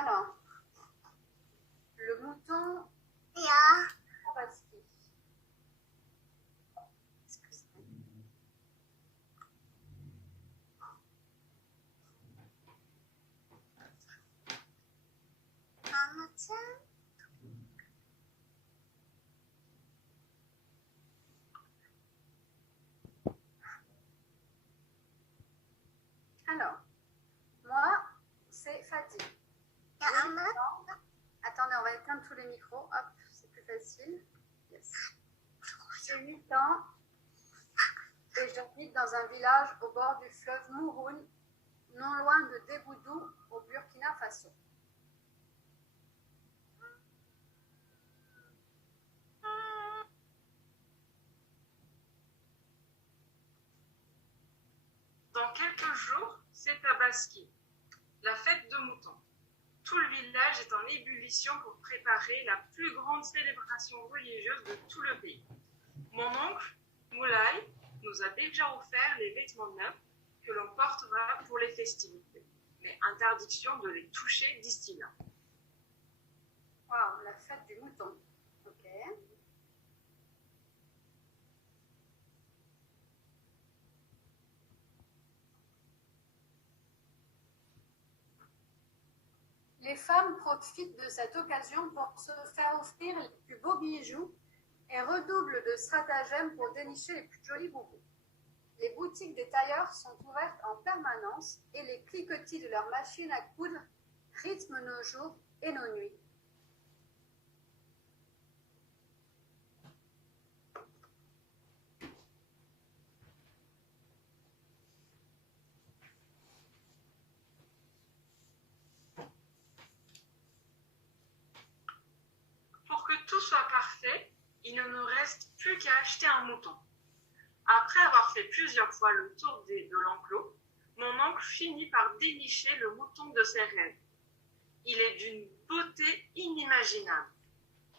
Alors, le mouton Ja. Tabaski. Excusez-moi. Hamilton. Alors, moi, c'est Fatih. Ja, Anna. Attendez, on va éteindre tous les micros. Hop, c'est plus facile. Yes. J'ai 8 ans et j'habite dans un village au bord du fleuve Mouroun, non loin de Deboudou, au Burkina Faso. Dans quelques jours, c'est Tabaski, la fête de mouton. Tout le village est en ébullition pour préparer la plus grande célébration religieuse de tout le pays. Mon oncle, Moulay, nous a déjà offert les vêtements neufs que l'on portera pour les festivités, mais interdiction de les toucher d'ici là. Waouh, la fête du mouton. Ok. Les femmes profitent de cette occasion pour se faire offrir les plus beaux bijoux et redoublent de stratagèmes pour dénicher les plus jolis boubous. Les boutiques des tailleurs sont ouvertes en permanence et les cliquetis de leurs machines à coudre rythment nos jours et nos nuits. Pour que tout soit parfait, il ne nous reste plus qu'à acheter un mouton. Après avoir fait plusieurs fois le tour de l'enclos, mon oncle finit par dénicher le mouton de ses rêves. Il est d'une beauté inimaginable.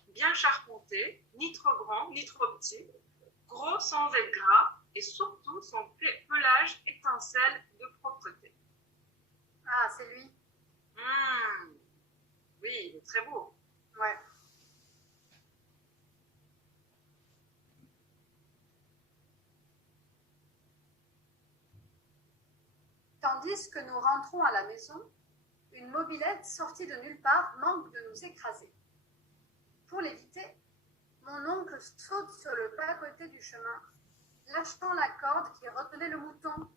Bien charpenté, ni trop grand, ni trop petit, gros sans être gras, et surtout son pelage étincelle de propreté. Ah, c'est lui. Oui, il est très beau. Ouais. Tandis que nous rentrons à la maison, une mobilette sortie de nulle part manque de nous écraser. Pour l'éviter, mon oncle saute sur le bas-côté du chemin, lâchant la corde qui retenait le mouton.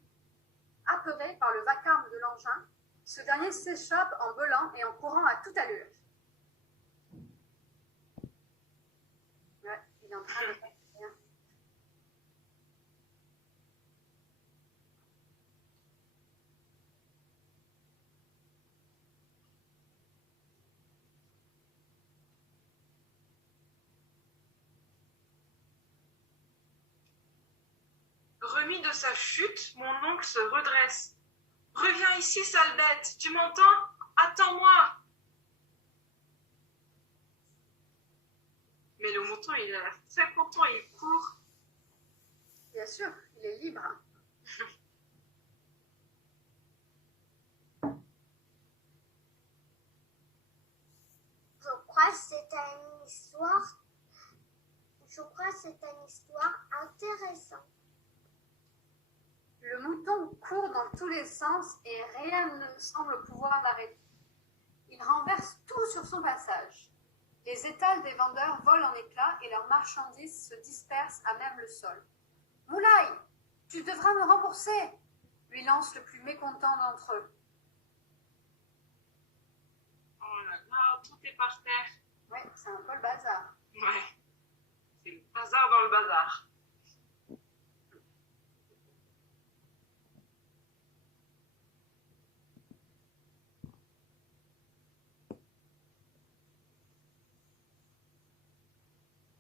Apeuré par le vacarme de l'engin, ce dernier s'échappe en beulant et en courant à toute allure. Ouais, il est en train de faire rien. Remis de sa chute, mon oncle se redresse. « Reviens ici, sale bête, tu m'entends? Attends-moi !» Mais le mouton, il a l'air très content, il court. Bien sûr, il est libre. Je crois que c'est une histoire intéressante. Le mouton court dans tous les sens et rien ne semble pouvoir l'arrêter. Il renverse tout sur son passage. Les étals des vendeurs volent en éclats et leurs marchandises se dispersent à même le sol. « Moulay, tu devras me rembourser !» lui lance le plus mécontent d'entre eux. Oh là là, tout est par terre. Ouais, c'est un peu le bazar. Ouais, c'est le bazar dans le bazar.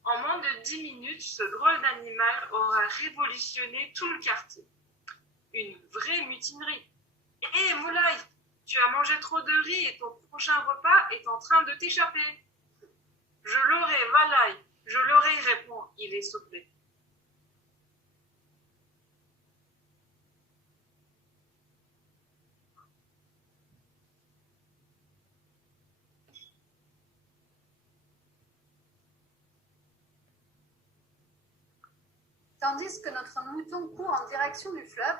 En moins de 10 minutes, ce drôle d'animal aura révolutionné tout le quartier. Une vraie mutinerie. Hé, Moulay, tu as mangé trop de riz et ton prochain repas est en train de t'échapper. Je l'aurai, Valaï, je l'aurai, répond il essoufflé. Tandis que notre mouton court en direction du fleuve,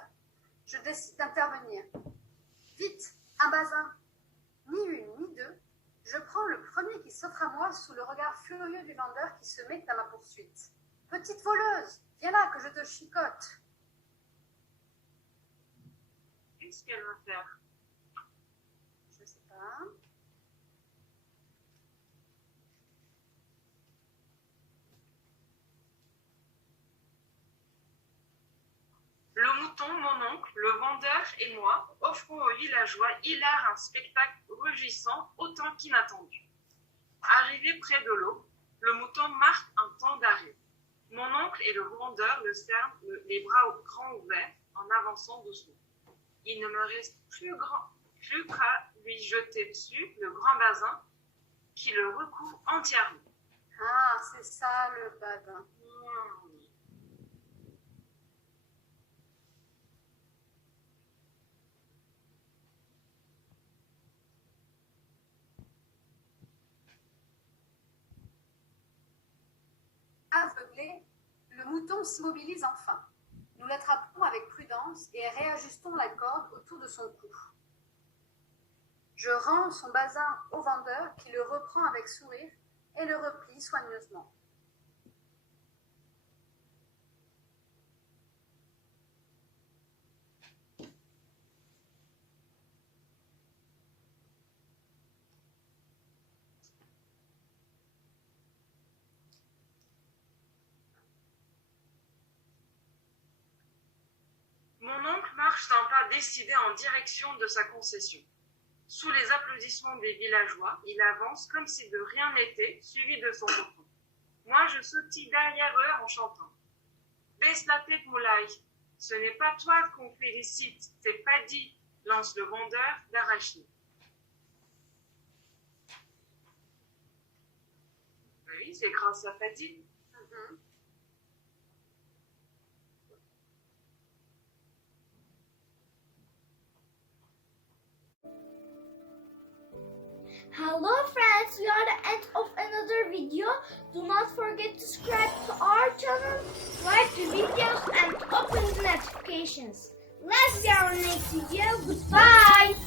je décide d'intervenir. Vite, un basin. Ni une, ni deux, je prends le premier qui s'offre à moi sous le regard furieux du vendeur qui se met à ma poursuite. Petite voleuse, viens là que je te chicote. Qu'est-ce qu'elle va faire? Je sais pas. Le mouton, mon oncle, le vendeur et moi offrons aux villageois hilaires un spectacle rugissant autant qu'inattendu. Arrivé près de l'eau, le mouton marque un temps d'arrêt. Mon oncle et le vendeur le servent les bras grands ouverts en avançant doucement. Il ne me reste plus qu'à lui jeter dessus le grand basin qui le recouvre entièrement. Ah, c'est ça le badin. Aveuglé, le mouton s'immobilise enfin. Nous l'attrapons avec prudence et réajustons la corde autour de son cou. Je rends son basin au vendeur qui le reprend avec sourire et le replie soigneusement. Mon oncle marche d'un pas décidé en direction de sa concession. Sous les applaudissements des villageois, il avance comme si de rien n'était, suivi de son mouton. Moi, je sautille derrière eux en chantant. Baisse la tête, moulay. Ce n'est pas toi qu'on félicite, c'est Paddy, lance le vendeur d'arachides. Oui, c'est grâce à Paddy. Hello friends, we are at the end of another video. Do not forget to subscribe to our channel, like the videos and open the notifications. Let's see our next video. Goodbye!